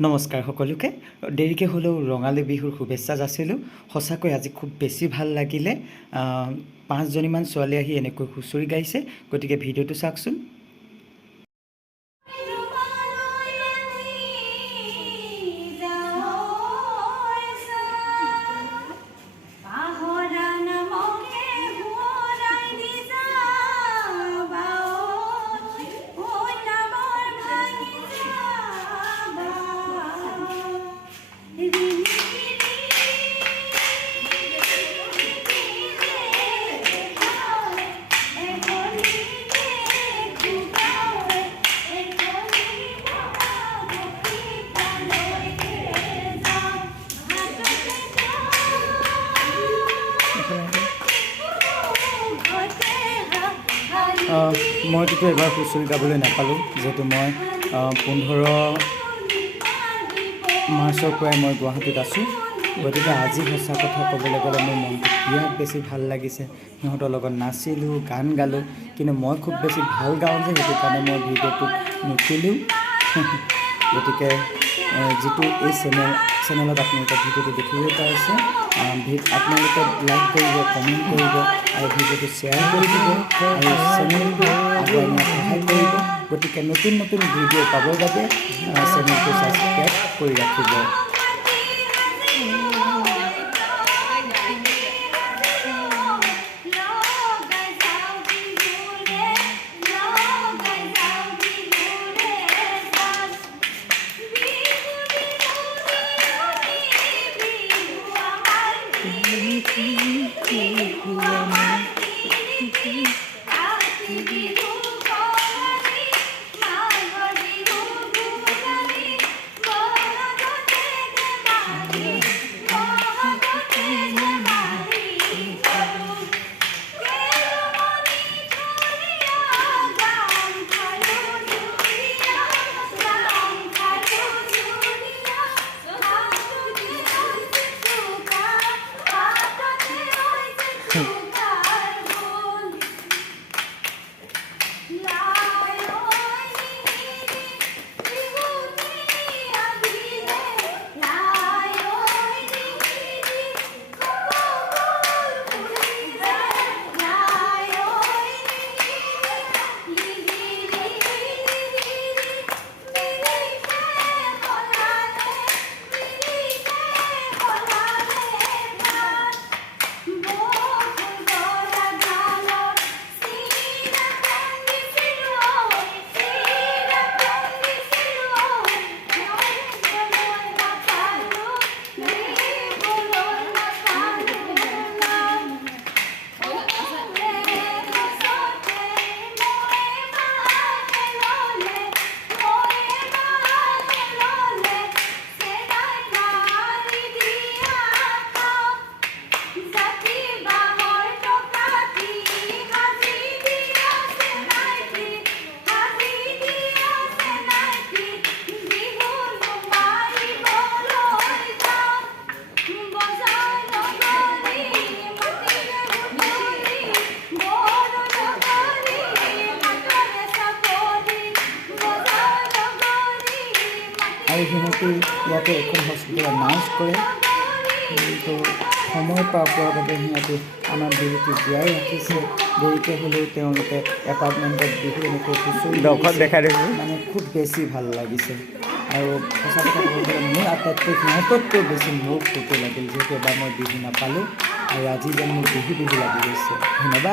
নমস্কাৰ সকলোকে দেৰিকৈ হ'লেও ৰঙালী বিহুৰ শুভেচ্ছা যাচিলোঁ সঁচাকৈ আজি খুব বেছি ভাল লাগিলে 5জনীমান ছোৱালী আহি এনেকৈ হুঁচৰি গাইছে গতিকে ভিডিঅ'টো চাওকচোন মইতো এবাৰ হুঁচৰি গাবলৈ নাপালোঁ যিহেতু মই 15 মাৰ্চৰ পৰাই মই গুৱাহাটীত আছোঁ গতিকে আজি সঁচা কথা ক'বলৈ গ'লে মোৰ মনটো বিৰাট বেছি ভাল লাগিছে সিহঁতৰ লগত নাচিলোঁ গান গালোঁ কিন্তু মই খুব বেছি ভাল গাওঁ যে সেইটো কাৰণে মই ভিডিঅ'টোত নুঠিলোঁ গতিকে যিটো এই চেনেলত আপোনালোকে ভিডিঅ'টো দেখিবলৈ পাইছে আপোনালোকে লাইক কৰিব কমেণ্ট কৰিব আৰু ভিডিঅ'টো শ্বেয়াৰ কৰি দিব আৰু চেনেলটো আগুৱাই নিয়াত সহায় কৰিব গতিকে নতুন নতুন ভিডিঅ' পাবৰ বাবে চেনেলটো ছাবস্ক্ৰাইব কৰি ৰাখিব আৰু সিহঁতে ইয়াতে এখন হস্পিটেলত নাৰ্ছ কৰে তো সময় পোৱাৰ বাবে সিহঁতে আমাৰ বিহুটো জীয়াই ৰাখিছে দেৰিকৈ হ'লেও তেওঁলোকে এপাৰ্টমেণ্টত বিহু এনেকৈ হুঁচৰি দেখাই দিছে মানে খুব বেছি ভাল লাগিছে আৰু সঁচা কথা ক'বলৈ গ'লে মোৰ আটাইতকৈ সিহঁততকৈ বেছি মোৰ ফূৰ্তি লাগিল যিহেতু এবাৰ মই বিহু নাপালোঁ আৰু আজি যেন মোৰ বিহু লাগি গৈছে ধন্যবাদ